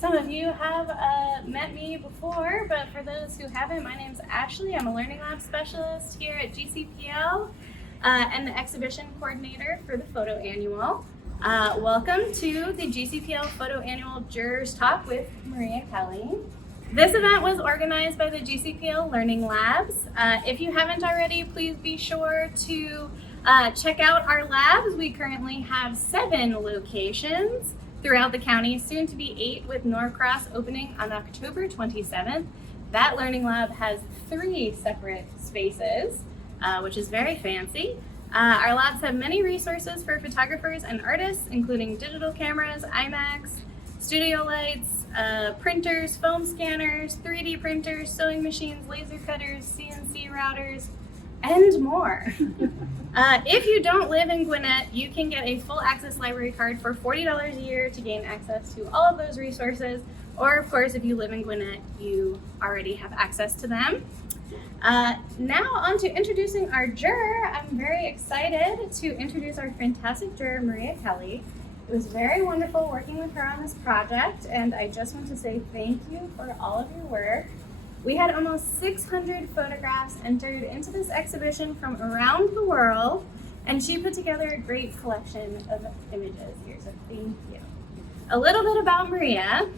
Some of you have met me before, but for those who haven't, my name's Ashley. I'm a Learning Lab Specialist here at GCPL and the Exhibition Coordinator for the Photo Annual. Welcome to the GCPL Photo Annual Jurors Talk with Maria Kelly. This event was organized by the GCPL Learning Labs. If you haven't already, please be sure to check out our labs. We currently have 7 locations throughout the county, soon to be 8 with Norcross opening on October 27th. That learning lab has 3 separate spaces, which is very fancy. Our labs have many resources for photographers and artists, including digital cameras, IMAX, studio lights, printers, foam scanners, 3D printers, sewing machines, laser cutters, CNC routers, and more. If you don't live in Gwinnett, you can get a full access library card for $40 a year to gain access to all of those resources. Or of course, if you live in Gwinnett, you already have access to them. Now on to introducing our juror. I'm very excited to introduce our fantastic juror, Maria Kelly. It was very wonderful working with her on this project, and I just want to say thank you for all of your work. We had almost 600 photographs entered into this exhibition from around the world, and she put together a great collection of images here, so thank you. A little bit about Maria.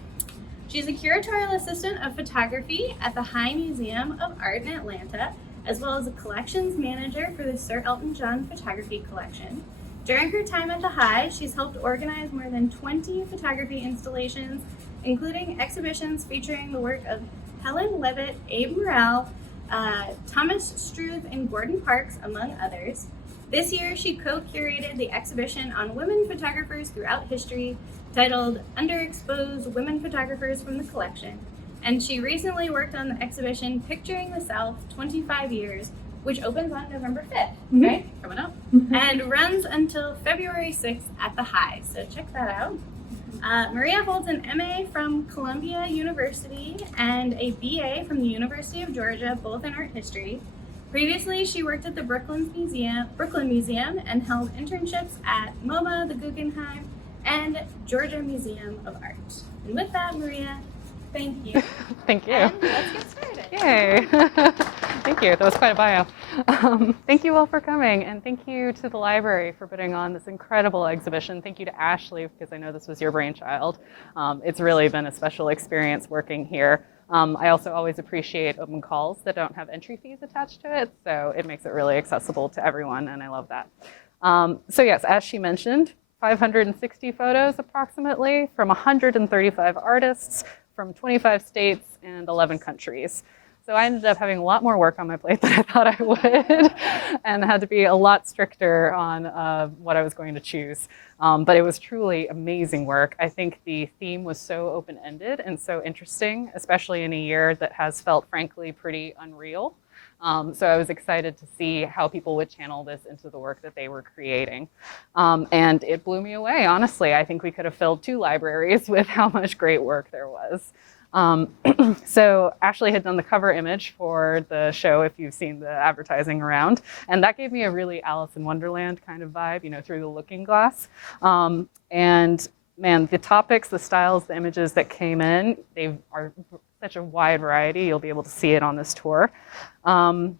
She's a Curatorial Assistant of Photography at the High Museum of Art in Atlanta, as well as a Collections Manager for the Sir Elton John Photography Collection. During her time at the High, she's helped organize more than 20 photography installations, including exhibitions featuring the work of Helen Levitt, Abe Morrell, Thomas Struve, and Gordon Parks, among others. This year, she co-curated the exhibition on women photographers throughout history, titled Underexposed Women Photographers from the Collection. And she recently worked on the exhibition Picturing the South, 25 Years, which opens on November 5th, right? Coming up. And runs until February 6th at the High, so check that out. Maria holds an MA from Columbia University and a BA from the University of Georgia, both in art history. Previously, she worked at the Brooklyn Museum and held internships at MoMA, the Guggenheim, and Georgia Museum of Art. And with that, Maria, thank you. Thank you. And let's get started. Yay. Thank you. That was quite a bio. Thank you all for coming, and thank you to the library for putting on this incredible exhibition. Thank you to Ashley, because I know this was your brainchild. It's really been a special experience working here. I also always appreciate open calls that don't have entry fees attached to it, so it makes it really accessible to everyone, and I love that. So yes, as she mentioned, 560 photos approximately from 135 artists from 25 states and 11 countries. So I ended up having a lot more work on my plate than I thought I would and had to be a lot stricter on what I was going to choose. But it was truly amazing work. I think the theme was so open-ended and so interesting, especially in a year that has felt, frankly, pretty unreal. So I was excited to see how people would channel this into the work that they were creating. And it blew me away, honestly. I think we could have filled 2 libraries with how much great work there was. So Ashley had done the cover image for the show, if you've seen the advertising around, and that gave me a really Alice in Wonderland kind of vibe, you know, through the looking glass. And man, the topics, the styles, the images that came in, they are such a wide variety. You'll be able to see it on this tour. And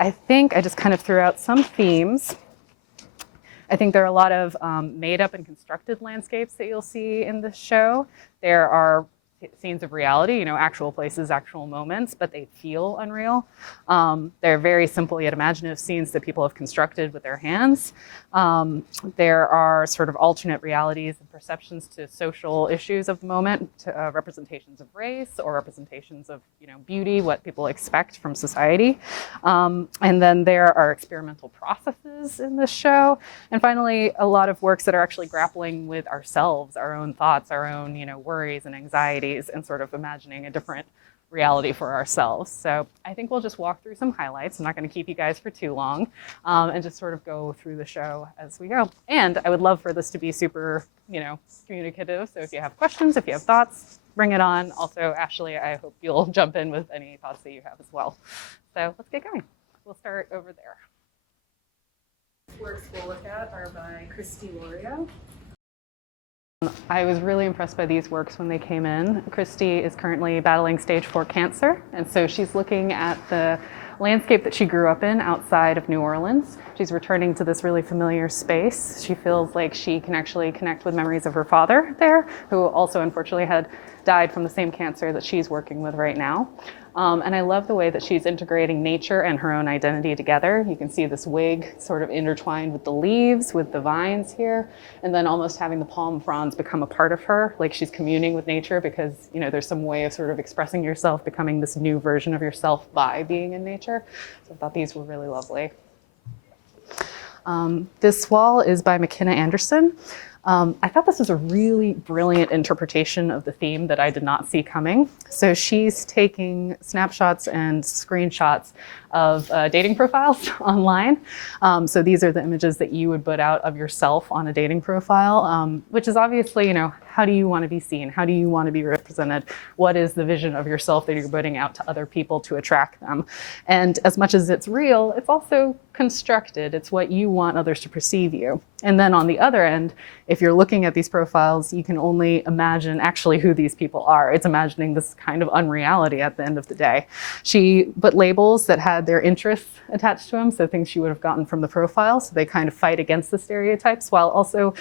I think I just kind of threw out some themes. I think there are a lot of made up and constructed landscapes that you'll see in this show. There are scenes of reality, you know, actual places, actual moments, but they feel unreal. They're very simple yet imaginative scenes that people have constructed with their hands. There are sort of alternate realities and perceptions to social issues of the moment, to, representations of race or representations of, you know, beauty, what people expect from society. And then there are experimental processes in this show. And finally, a lot of works that are actually grappling with ourselves, our own thoughts, our own, you know, worries and anxieties, and sort of imagining a different reality for ourselves. So I think we'll just walk through some highlights. I'm not going to keep you guys for too long, and just sort of go through the show as we go. And I would love for this to be super, you know, communicative. So if you have questions, if you have thoughts, bring it on. Also, Ashley, I hope you'll jump in with any thoughts that you have as well. So let's get going. We'll start over there. Works we'll look at are by Christina Wario. I was really impressed by these works when they came in. Christy is currently battling stage 4 cancer, and so she's looking at the landscape that she grew up in outside of New Orleans. She's returning to this really familiar space. She feels like she can actually connect with memories of her father there, who also unfortunately had died from the same cancer that she's working with right now. And I love the way that she's integrating nature and her own identity together. You can see this wig sort of intertwined with the leaves, with the vines here, and then almost having the palm fronds become a part of her, like she's communing with nature because, you know, there's some way of sort of expressing yourself, becoming this new version of yourself by being in nature. So I thought these were really lovely. This wall is by McKenna Anderson. I thought this was a really brilliant interpretation of the theme that I did not see coming. So she's taking snapshots and screenshots of dating profiles online. So these are the images that you would put out of yourself on a dating profile, which is obviously, you know, how do you want to be seen? How do you want to be represented? What is the vision of yourself that you're putting out to other people to attract them? And as much as it's real, it's also constructed. It's what you want others to perceive you. And then on the other end, if you're looking at these profiles, you can only imagine actually who these people are. It's imagining this kind of unreality at the end of the day. She put labels that had their interests attached to them, so things she would have gotten from the profile. So they kind of fight against the stereotypes while also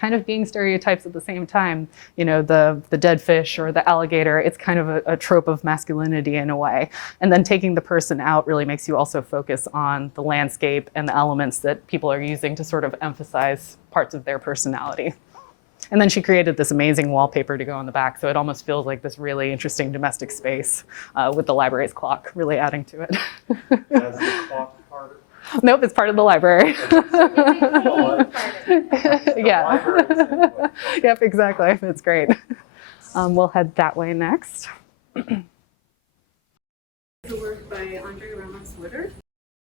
kind of being stereotypes at the same time. You know, the dead fish or the alligator, it's kind of a trope of masculinity in a way. And then taking the person out really makes you also focus on the landscape and the elements that people are using to sort of emphasize parts of their personality. And then she created this amazing wallpaper to go on the back, so it almost feels like this really interesting domestic space with the library's clock really adding to it. As the clock part? Nope, it's part of the library. Yeah. Yep, exactly. It's great. We'll head that way next. The work by Andrey Ramos.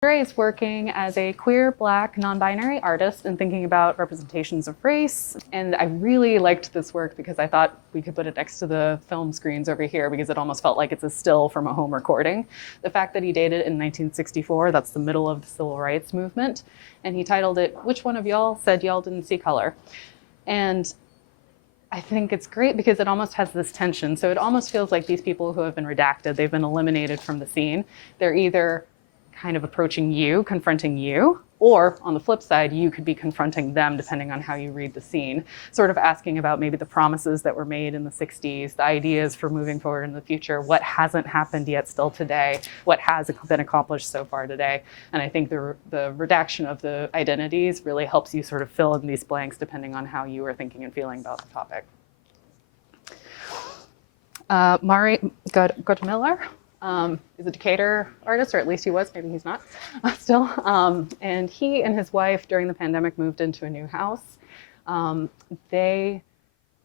Andrey is working as a queer, Black, non-binary artist and thinking about representations of race. And I really liked this work because I thought we could put it next to the film screens over here because it almost felt like it's a still from a home recording. The fact that he dated in 1964, that's the middle of the civil rights movement. And he titled it, "Which One of Y'all Said Y'all Didn't See Color?" And I think it's great because it almost has this tension. So it almost feels like these people who have been redacted, they've been eliminated from the scene. They're either kind of approaching you, confronting you, or on the flip side, you could be confronting them depending on how you read the scene, sort of asking about maybe the promises that were made in the 60s, the ideas for moving forward in the future, what hasn't happened yet still today, what has been accomplished so far today. And I think the redaction of the identities really helps you sort of fill in these blanks depending on how you are thinking and feeling about the topic. Mari Gottmiller is a Decatur artist, or at least he was, maybe he's not still. And he and his wife during the pandemic moved into a new house. They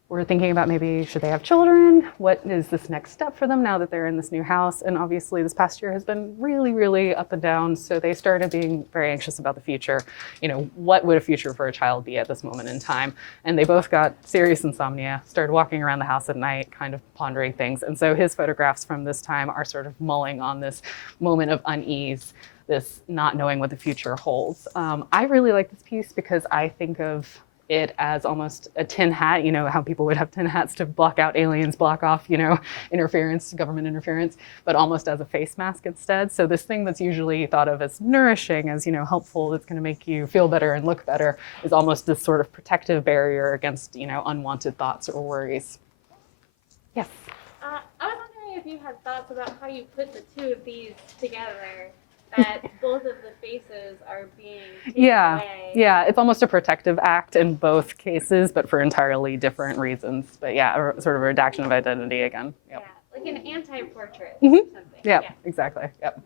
were thinking about maybe should they have children? What is this next step for them now that they're in this new house? And obviously this past year has been really, really up and down. So they started being very anxious about the future. You know, what would a future for a child be at this moment in time? And they both got serious insomnia, started walking around the house at night, kind of pondering things. And so his photographs from this time are sort of mulling on this moment of unease, this not knowing what the future holds. I really like this piece because I think of it as almost a tin hat, you know, how people would have tin hats to block out aliens, block off, you know, interference, government interference, but almost as a face mask instead. So this thing that's usually thought of as nourishing, as, you know, helpful, that's going to make you feel better and look better, is almost this sort of protective barrier against, you know, unwanted thoughts or worries. Yes? I was wondering if you had thoughts about how you put the two of these together, that both of the faces are being taken away. Yeah, it's almost a protective act in both cases, but for entirely different reasons. But yeah, sort of a redaction of identity again. Yep. Yeah, like an anti-portrait or something. Yeah, exactly. Yep.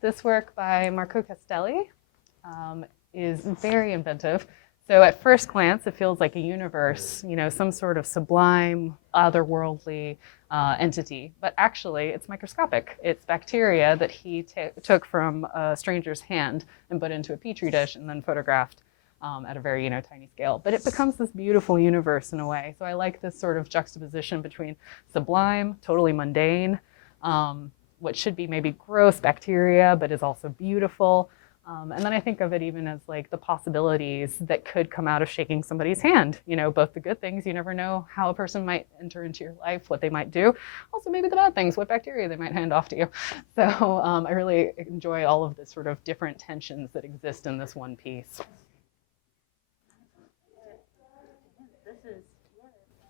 This work by Marco Castelli is very inventive. So at first glance, it feels like a universe, you know, some sort of sublime, otherworldly entity. But actually, it's microscopic. It's bacteria that he took from a stranger's hand and put into a petri dish and then photographed at a very, you know, tiny scale. But it becomes this beautiful universe in a way. So I like this sort of juxtaposition between sublime, totally mundane, what should be maybe gross bacteria, but is also beautiful. And then I think of it even as like the possibilities that could come out of shaking somebody's hand. You know, both the good things, you never know how a person might enter into your life, what they might do. Also maybe the bad things, what bacteria they might hand off to you. So I really enjoy all of the sort of different tensions that exist in this one piece.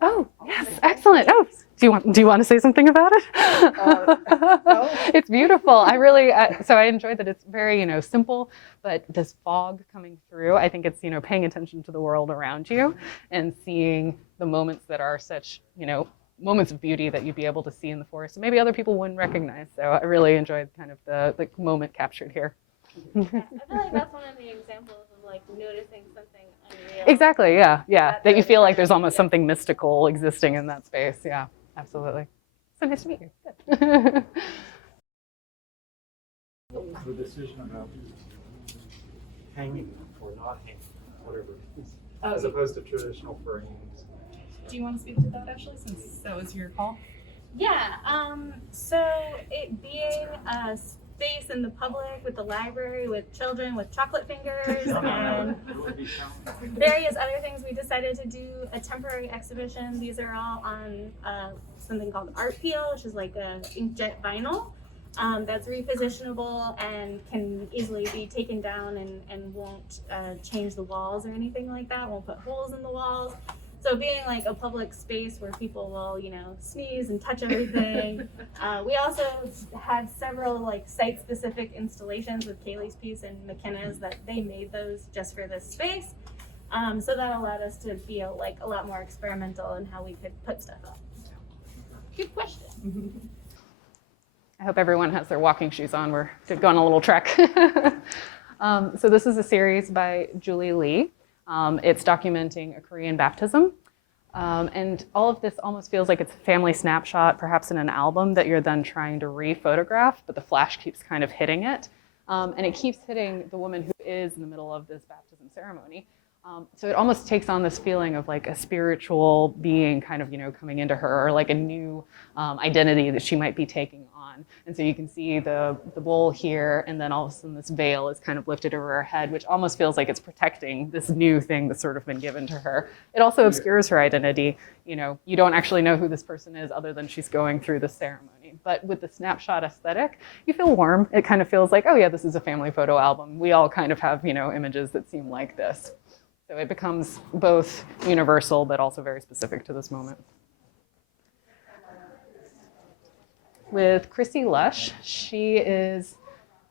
Oh, yes, excellent. Oh, do you want to say something about it? No. It's beautiful. I really, so I enjoy that it's very, simple, but this fog coming through, I think it's, paying attention to the world around you and seeing the moments that are such, moments of beauty that you'd be able to see in the forest and maybe other people wouldn't recognize. So I really enjoyed kind of the moment captured here. I feel like that's one of the examples of like noticing something unreal. Exactly, yeah. That you feel like there's almost something mystical existing in that space. Yeah, absolutely. So nice to meet you. Good. The decision about hanging or not hanging, whatever it is, as opposed to traditional frames. Do you want to speak to that, Ashley, since that was your call? Yeah, so it being a space in the public with the library, with children, with chocolate fingers, and various other things, we decided to do a temporary exhibition. These are all on something called art peel, which is like a inkjet vinyl that's repositionable and can easily be taken down and won't change the walls or anything like that, won't put holes in the walls. So being like a public space where people will, sneeze and touch everything. We also had several like site-specific installations with Kaylee's piece and McKenna's that they made those just for this space. So that allowed us to be a lot more experimental in how we could put stuff up. Good question. I hope everyone has their walking shoes on. We're going a little trek. So this is a series by Julie Lee. It's documenting a Korean baptism. And all of this almost feels like it's a family snapshot, perhaps in an album that you're then trying to re-photograph, but the flash keeps kind of hitting it. And it keeps hitting the woman who is in the middle of this baptism ceremony. So it almost takes on this feeling of like a spiritual being kind of, coming into her, or like a new identity that she might be taking on. And so you can see the bowl here, and then all of a sudden this veil is kind of lifted over her head, which almost feels like it's protecting this new thing that's sort of been given to her. It also obscures her identity. You don't actually know who this person is other than she's going through the ceremony. But with the snapshot aesthetic, you feel warm. It kind of feels like, oh yeah, this is a family photo album. We all kind of have, images that seem like this. So it becomes both universal, but also very specific to this moment. With Chrissy Lush, she is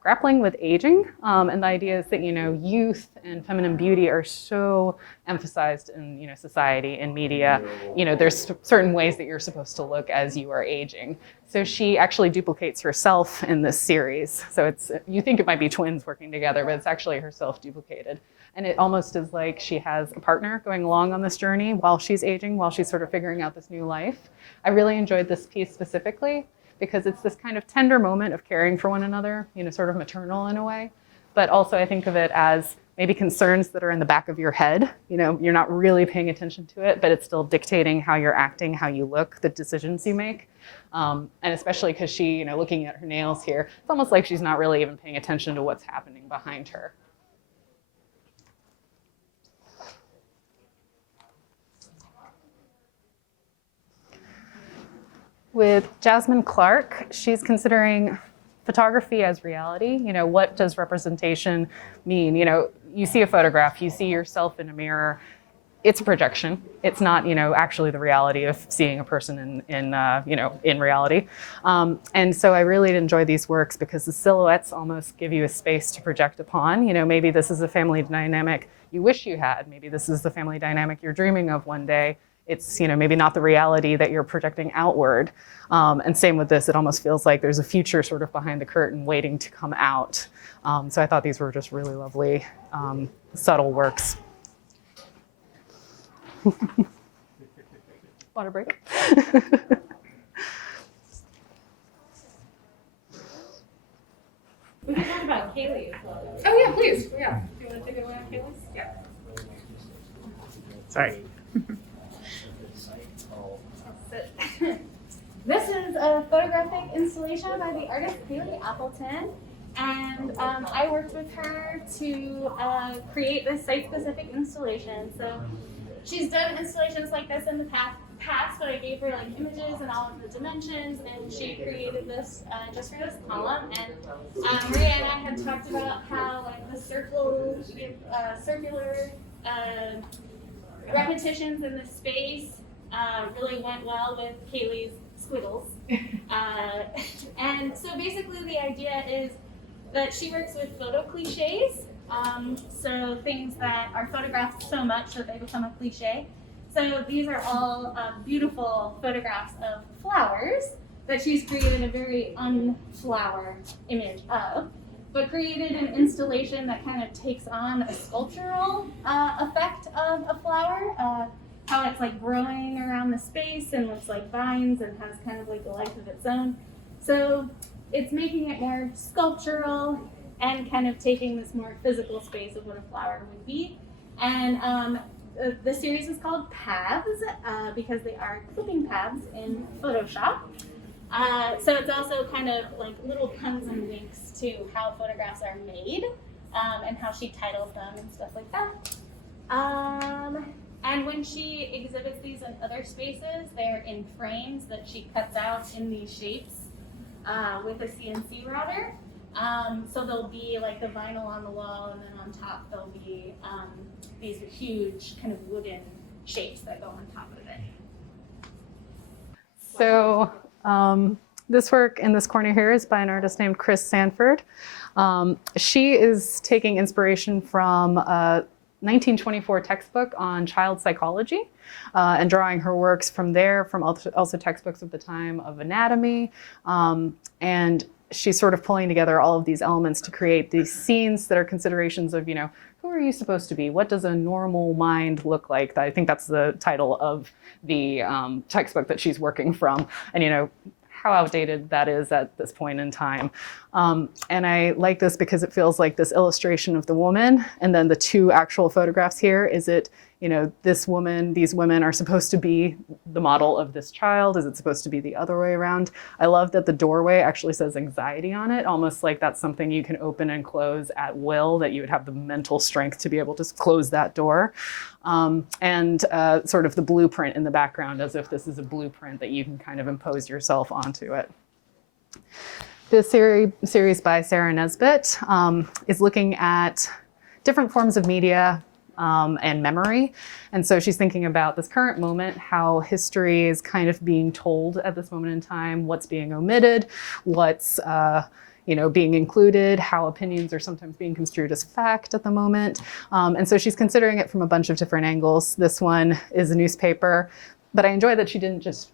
grappling with aging, and the idea is that youth and feminine beauty are so emphasized in society and media. There's certain ways that you're supposed to look as you are aging. So she actually duplicates herself in this series. So you think it might be twins working together, but it's actually herself duplicated. And it almost is like she has a partner going along on this journey while she's aging, while she's sort of figuring out this new life. I really enjoyed this piece specifically because it's this kind of tender moment of caring for one another, sort of maternal in a way. But also I think of it as maybe concerns that are in the back of your head. You're not really paying attention to it, but it's still dictating how you're acting, how you look, the decisions you make. And especially because she, looking at her nails here, it's almost like she's not really even paying attention to what's happening behind her. With Jasmine Clark, she's considering photography as reality. What does representation mean? You see a photograph, you see yourself in a mirror. It's a projection. It's not, actually the reality of seeing a person in reality. And so I really enjoy these works because the silhouettes almost give you a space to project upon. Maybe this is a family dynamic you wish you had. Maybe this is the family dynamic you're dreaming of one day. It's maybe not the reality that you're projecting outward. And same with this, it almost feels like there's a future sort of behind the curtain waiting to come out. So I thought these were just really lovely, subtle works. Want a break? We can talk about Kaylee as well. Oh yeah, please. Yeah. Do you want to take it away on Kaylee's? Yeah. Sorry. This is a photographic installation by the artist Keely Appleton, And I worked with her to create this site-specific installation. So she's done installations like this in the past, but I gave her like images and all of the dimensions, and she created this just for this column. And Maria and I had talked about how like the circular repetitions in the space really went well with Kaylee's squiggles. And so basically the idea is that she works with photo cliches, so things that are photographed so much that they become a cliche. So these are all beautiful photographs of flowers that she's created a very unflower image of, but created an installation that kind of takes on a sculptural effect of a flower, how it's like growing around the space and looks like vines and has kind of like a life of its own. So it's making it more sculptural and kind of taking this more physical space of what a flower would be. And the series is called Paths because they are clipping paths in Photoshop. So it's also kind of like little puns and winks to how photographs are made and how she titles them and stuff like that. And when she exhibits these in other spaces, they're in frames that she cuts out in these shapes with a CNC router. So there'll be like the vinyl on the wall, and then on top there'll be these huge kind of wooden shapes that go on top of it. So this work in this corner here is by an artist named Chris Sanford. She is taking inspiration from a 1924 textbook on child psychology and drawing her works from there, from also textbooks of the time of anatomy. And she's sort of pulling together all of these elements to create these scenes that are considerations of, you know, who are you supposed to be? What does a normal mind look like? I think that's the title of the textbook that she's working from. And, you know, how outdated that is at this point in time. And I like this because it feels like this illustration of the woman, and then the two actual photographs here. Is it, you know, this woman, these women are supposed to be the model of this child? Is it supposed to be the other way around? I love that the doorway actually says anxiety on it, almost like that's something you can open and close at will, that you would have the mental strength to be able to close that door. And sort of the blueprint in the background, as if this is a blueprint that you can kind of impose yourself onto it. This series by Sarah Nesbitt is looking at different forms of media and memory. And so she's thinking about this current moment, how history is kind of being told at this moment in time, what's being omitted, what's you know, being included, how opinions are sometimes being construed as fact at the moment. And so she's considering it from a bunch of different angles. This one is a newspaper. But I enjoy that she didn't just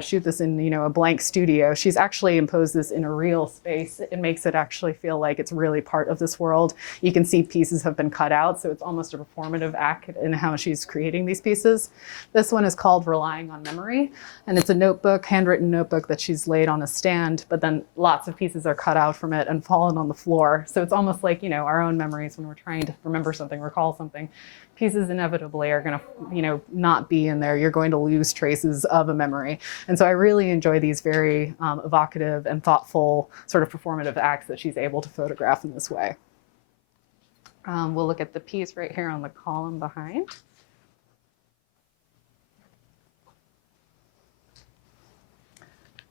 shoot this in, you know, a blank studio. She's actually imposed this in a real space. It makes it actually feel like it's really part of this world. You can see pieces have been cut out, so it's almost a performative act in how she's creating these pieces. This one is called Relying on Memory, and it's a notebook, handwritten notebook that she's laid on a stand, but then lots of pieces are cut out from it and fallen on the floor. So it's almost like, you know, our own memories when we're trying to remember something, recall something. Pieces inevitably are going to, you know, not be in there. You're going to lose traces of a memory. And so I really enjoy these very evocative and thoughtful sort of performative acts that she's able to photograph in this way. We'll look at the piece right here on the column behind.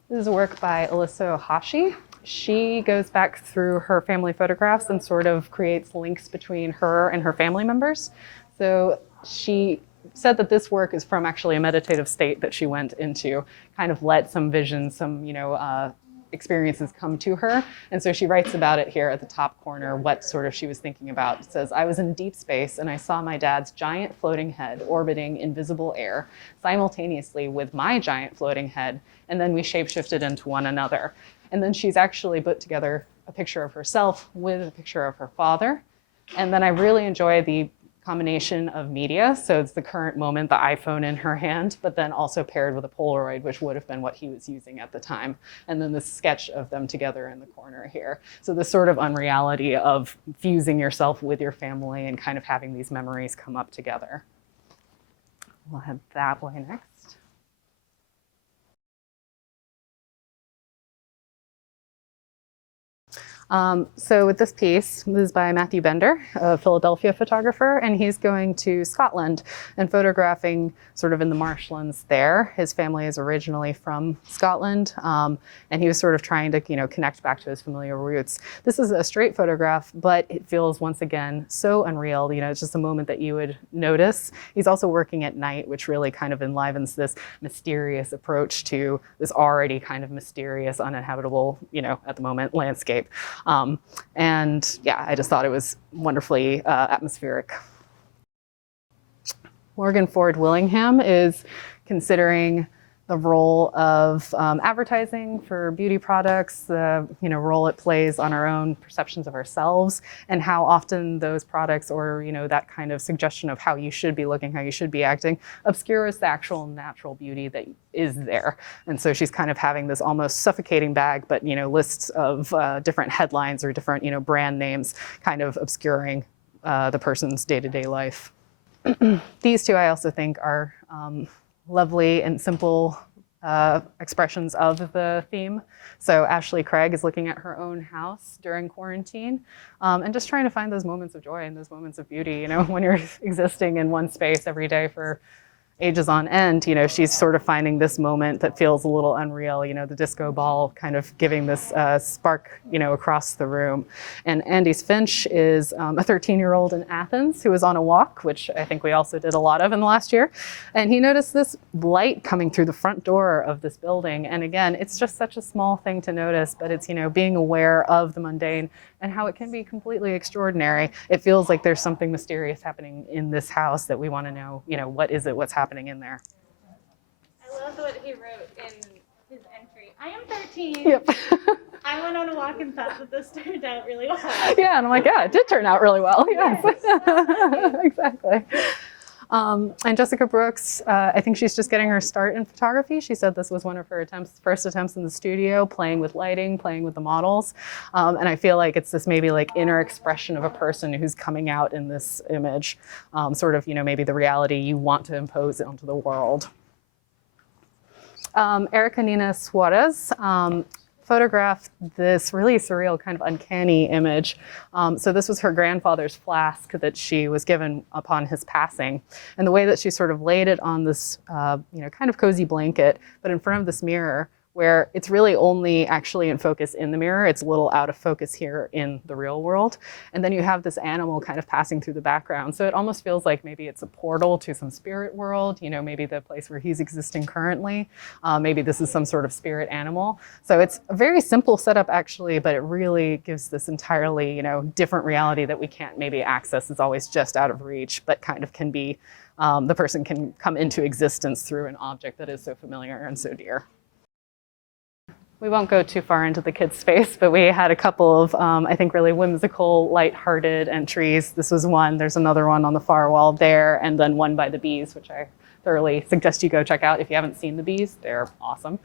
This is a work by Alyssa Ohashi. She goes back through her family photographs and sort of creates links between her and her family members. So she said that this work is from actually a meditative state that she went into, kind of let some visions, some, you know, experiences come to her. And so she writes about it here at the top corner, what sort of she was thinking about. It says, I was in deep space and I saw my dad's giant floating head orbiting invisible air simultaneously with my giant floating head. And then we shapeshifted into one another. And then she's actually put together a picture of herself with a picture of her father. And then I really enjoy the combination of media. So it's the current moment, the iPhone in her hand, but then also paired with a Polaroid, which would have been what he was using at the time. And then the sketch of them together in the corner here. So the sort of unreality of fusing yourself with your family and kind of having these memories come up together. We'll head that way next. So with this piece, this is by Matthew Bender, a Philadelphia photographer, and he's going to Scotland and photographing sort of in the marshlands there. His family is originally from Scotland, and he was sort of trying to, connect back to his familiar roots. This is a straight photograph, but it feels once again so unreal. It's just a moment that you would notice. He's also working at night, which really kind of enlivens this mysterious approach to this already kind of mysterious, uninhabitable, at the moment, landscape. And yeah, I just thought it was wonderfully atmospheric. Morgan Ford Willingham is considering the role of advertising for beauty products, the role it plays on our own perceptions of ourselves, and how often those products or that kind of suggestion of how you should be looking, how you should be acting, obscures the actual natural beauty that is there. And so she's kind of having this almost suffocating bag, but lists of different headlines or different brand names kind of obscuring the person's day-to-day life. These two I also think are lovely and simple expressions of the theme. So Ashley Craig is looking at her own house during quarantine and just trying to find those moments of joy and those moments of beauty. When you're existing in one space every day for ages on end, she's sort of finding this moment that feels a little unreal, the disco ball kind of giving this spark, across the room. And Andy Finch is a 13-year-old in Athens who was on a walk, which I think we also did a lot of in the last year. And he noticed this light coming through the front door of this building. And again, it's just such a small thing to notice, but it's, being aware of the mundane and how it can be completely extraordinary. It feels like there's something mysterious happening in this house that we want to know, what is it, what's happening in there. I love what he wrote in his entry. I am 13. Yep. I went on a walk and thought that this turned out really well. Yeah, and I'm like, yeah, it did turn out really well. Yes, exactly. And Jessica Brooks, I think she's just getting her start in photography. She said this was one of her first attempts in the studio, playing with lighting, playing with the models. And I feel like it's this maybe like inner expression of a person who's coming out in this image, sort of, maybe the reality you want to impose onto the world. Erica Nina Suarez photographed this really surreal kind of uncanny image. So this was her grandfather's flask that she was given upon his passing. And the way that she sort of laid it on this, kind of cozy blanket, but in front of this mirror, where it's really only actually in focus in the mirror. It's a little out of focus here in the real world. And then you have this animal kind of passing through the background. So it almost feels like maybe it's a portal to some spirit world, maybe the place where he's existing currently. Maybe this is some sort of spirit animal. So it's a very simple setup actually, but it really gives this entirely, different reality that we can't maybe access. It's always just out of reach, but kind of can be, the person can come into existence through an object that is so familiar and so dear. We won't go too far into the kids' space, but we had a couple of, I think, really whimsical, lighthearted entries. This was one. There's another one on the far wall there, and then one by the bees, which I thoroughly suggest you go check out if you haven't seen the bees. They're awesome.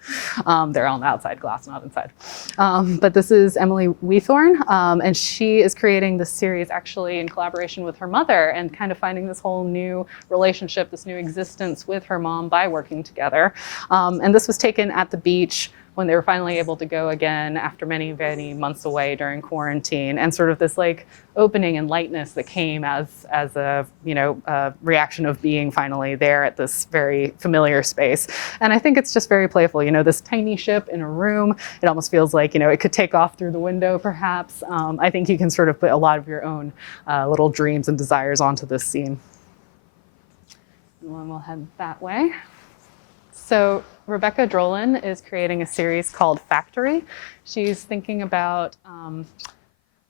They're on the outside glass, not inside. But this is Emily Weathorn, and she is creating this series actually in collaboration with her mother and kind of finding this whole new relationship, this new existence with her mom by working together. And this was taken at the beach when they were finally able to go again after many, many months away during quarantine, and sort of this like opening and lightness that came as a reaction of being finally there at this very familiar space. And I think it's just very playful, this tiny ship in a room. It almost feels like, it could take off through the window perhaps. I think you can sort of put a lot of your own little dreams and desires onto this scene. And then we'll head that way. So Rebecca Drollen is creating a series called Factory. She's thinking about,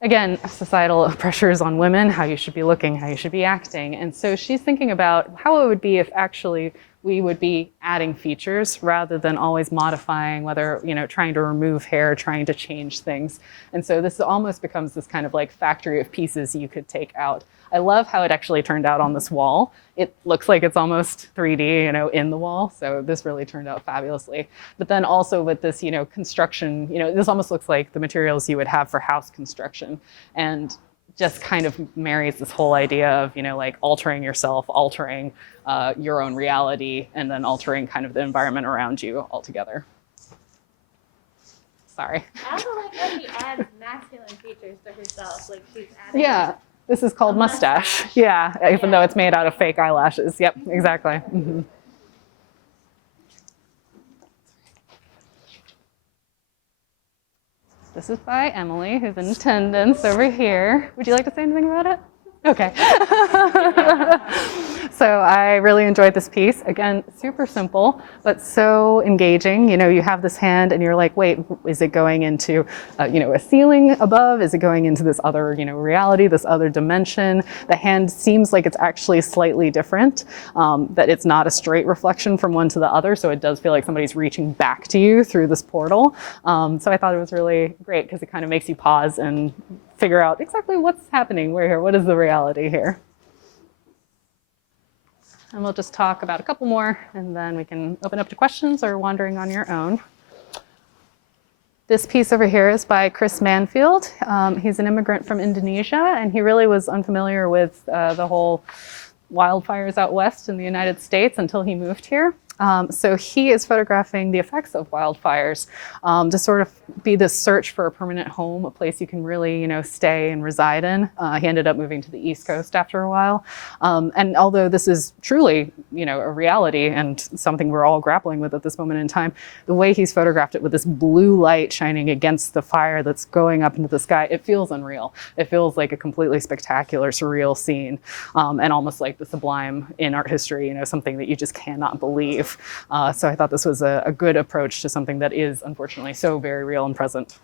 again, societal pressures on women, how you should be looking, how you should be acting. And so she's thinking about how it would be if actually we would be adding features rather than always modifying, whether, trying to remove hair, trying to change things. And so this almost becomes this kind of like factory of pieces you could take out. I love how it actually turned out on this wall. It looks like it's almost 3D, in the wall. So this really turned out fabulously. But then also with this, construction, this almost looks like the materials you would have for house construction. And just kind of marries this whole idea of, like altering yourself, altering your own reality, and then altering kind of the environment around you altogether. Sorry. I also like how she adds masculine features to herself. Like she's adding. Yeah, this is called A mustache. mustache. Yeah, even though Yeah. it's made out of fake eyelashes. Yep, exactly. Mhm. This is by Emily, who's in attendance over here. Would you like to say anything about it? Okay. So I really enjoyed this piece. Again, super simple, but so engaging. You know, you have this hand and you're like, wait, is it going into, a ceiling above? Is it going into this other, reality, this other dimension? The hand seems like it's actually slightly different, that it's not a straight reflection from one to the other. So it does feel like somebody's reaching back to you through this portal. So I thought it was really great because it kind of makes you pause and figure out exactly what's happening. We're here. What is the reality here? And we'll just talk about a couple more and then we can open up to questions or wandering on your own. This piece over here is by Chris Manfield. He's an immigrant from Indonesia and he really was unfamiliar with the whole wildfires out west in the United States until he moved here. So he is photographing the effects of wildfires to sort of be this search for a permanent home, a place you can really, stay and reside in. He ended up moving to the East Coast after a while. And although this is truly, a reality and something we're all grappling with at this moment in time, the way he's photographed it with this blue light shining against the fire that's going up into the sky, it feels unreal. It feels like a completely spectacular, surreal scene, and almost like the sublime in art history, something that you just cannot believe. So I thought this was a good approach to something that is unfortunately so very real and present.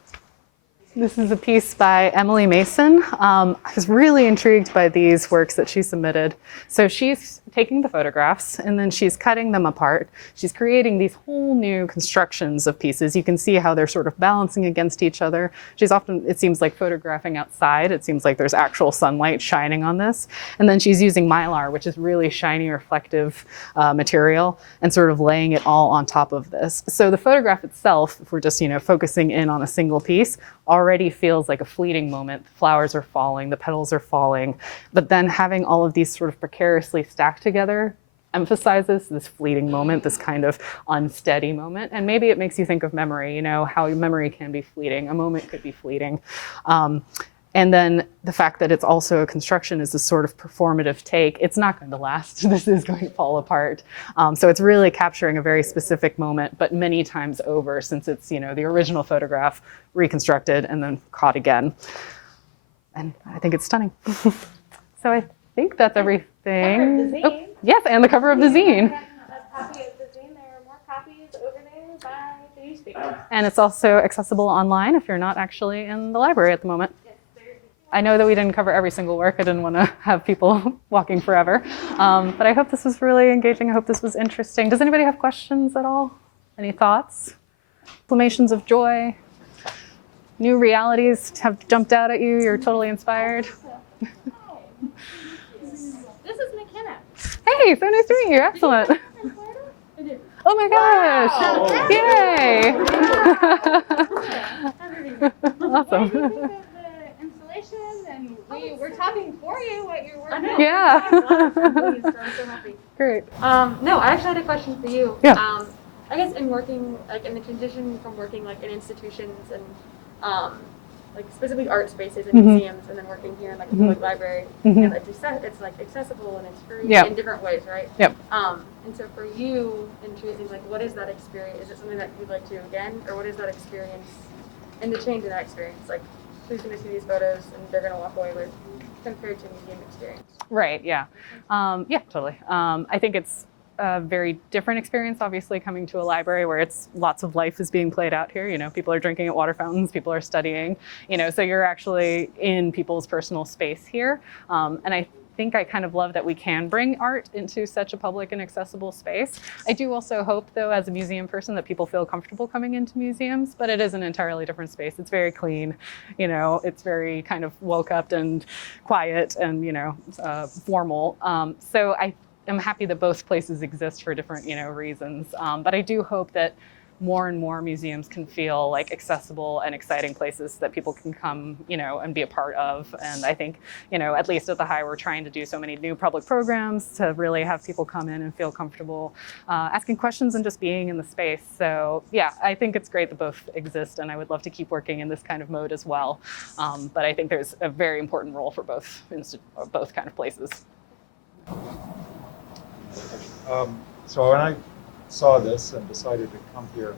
This is a piece by Emily Mason. I was really intrigued by these works that she submitted. So she's taking the photographs and then she's cutting them apart. She's creating these whole new constructions of pieces. You can see how they're sort of balancing against each other. She's often, it seems like photographing outside. It seems like there's actual sunlight shining on this. And then she's using Mylar, which is really shiny, reflective material, and sort of laying it all on top of this. So the photograph itself, if we're just, focusing in on a single piece, already feels like a fleeting moment. The flowers are falling, the petals are falling, but then having all of these sort of precariously stacked together emphasizes this fleeting moment, this kind of unsteady moment. And maybe it makes you think of memory, how memory can be fleeting. A moment could be fleeting. And then the fact that it's also a construction is this sort of performative take. It's not going to last. This is going to fall apart. So it's really capturing a very specific moment, but many times over since it's, the original photograph reconstructed and then caught again. And I think it's stunning. So I think that's everything. Cover of the zine. Oh, yes, and the cover of the zine. A copy of the zine. There are more copies over there by the newspaper. And it's also accessible online if you're not actually in the library at the moment. I know that we didn't cover every single work. I didn't want to have people walking forever. But I hope this was really engaging. I hope this was interesting. Does anybody have questions at all? Any thoughts? Exclamations of joy? New realities have jumped out at you? You're totally inspired? This is McKenna. Hey, so nice to meet you. Excellent. From Florida? It is. Oh my gosh. Wow. Yay. What Awesome. do you think of the installation? And we were talking for you what you're working on. Yeah. I'm so happy. Great. No, I actually had a question for you. Yeah. I guess in working, in the transition from working in institutions and specifically art spaces and museums, and then working here in a public library, and it's accessible and it's free in different ways, right? Yep. And so for you in choosing, what is that experience? Is it something that you'd like to again, or what is that experience and the change in that experience? Who's going to see these photos and they're going to walk away with compared to museum experience? Right, yeah. Yeah, totally. I think it's a very different experience, obviously, coming to a library where it's lots of life is being played out here. People are drinking at water fountains, people are studying, so you're actually in people's personal space here. And I think I kind of love that we can bring art into such a public and accessible space. I do also hope, though, as a museum person, that people feel comfortable coming into museums, but it is an entirely different space. It's very clean, it's very kind of well-kept and quiet and, formal. So I'm happy that both places exist for different, reasons. But I do hope that more and more museums can feel like accessible and exciting places that people can come, and be a part of. And I think, at least at the High, we're trying to do so many new public programs to really have people come in and feel comfortable asking questions and just being in the space. So yeah, I think it's great that both exist, and I would love to keep working in this kind of mode as well. But I think there's a very important role for both kind of places. So when I saw this and decided to come here,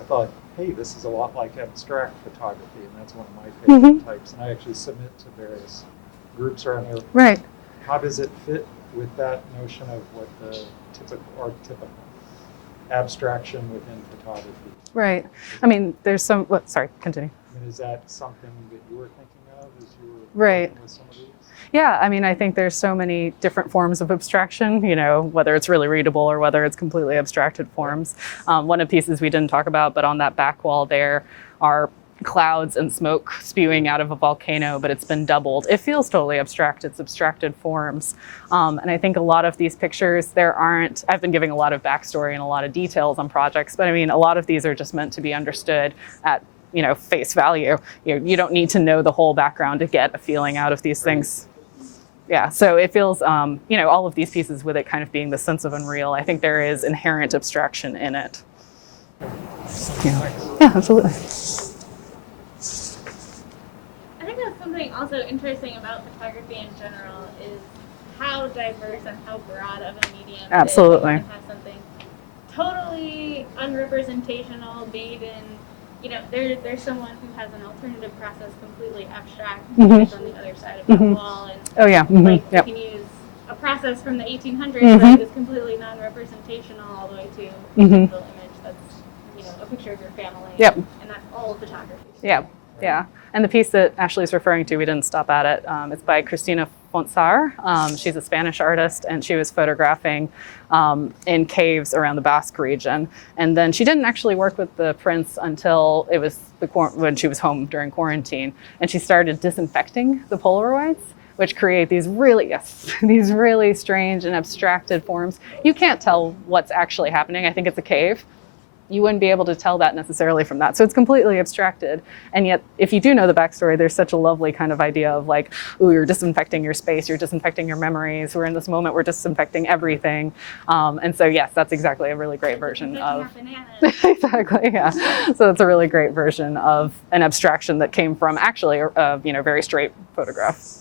I thought, hey, this is a lot like abstract photography, and that's one of my favorite types. And I actually submit to various groups around here. Right. How does it fit with that notion of what the typical abstraction within photography? Right. I mean, there's some. Sorry, continue. I mean, is that something that you were thinking of as you were Right. working with some of these? Yeah, I mean, I think there's so many different forms of abstraction, whether it's really readable or whether it's completely abstracted forms. One of the pieces we didn't talk about, but on that back wall there are clouds and smoke spewing out of a volcano, but it's been doubled. It feels totally abstract. It's abstracted forms. And I think a lot of these pictures, I've been giving a lot of backstory and a lot of details on projects, but I mean, a lot of these are just meant to be understood at face value. You don't need to know the whole background to get a feeling out of these things. Yeah, so it feels, all of these pieces with it kind of being the sense of unreal, I think there is inherent abstraction in it. Yeah, absolutely. I think that's something also interesting about photography in general is how diverse and how broad of a medium it is. Absolutely. You can have something totally unrepresentational, made in, there's someone who has an alternative process completely abstract who's on the other side of that wall. And Oh yeah. like Yep. you can use a process from the 1800s that is completely non-representational all the way to a digital image that's, a picture of your family. Yep. And that's all photography. Yeah, yeah. And the piece that Ashley's referring to, we didn't stop at it. It's by Christina Wario. She's a Spanish artist, and she was photographing in caves around the Basque region. And then she didn't actually work with the prints until it was when she was home during quarantine. And she started disinfecting the Polaroids, which create these really strange and abstracted forms. You can't tell what's actually happening. I think it's a cave. You wouldn't be able to tell that necessarily from that. So it's completely abstracted. And yet, if you do know the backstory, there's such a lovely kind of idea of like, ooh, you're disinfecting your space, you're disinfecting your memories. We're in this moment, we're disinfecting everything. And so yes, that's exactly a really great version of, exactly, yeah. So it's a really great version of an abstraction that came from actually a very straight photograph.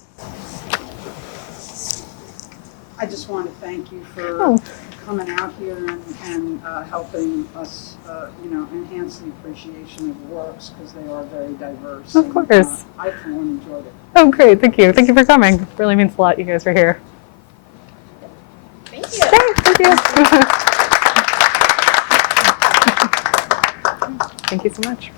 I just want to thank you for coming out here and helping us, enhance the appreciation of the works because they are very diverse. Of course. I for one enjoyed it. Oh, great. Thank you. Thank you for coming. It really means a lot you guys are here. Thank you. Thank you. Thank you so much.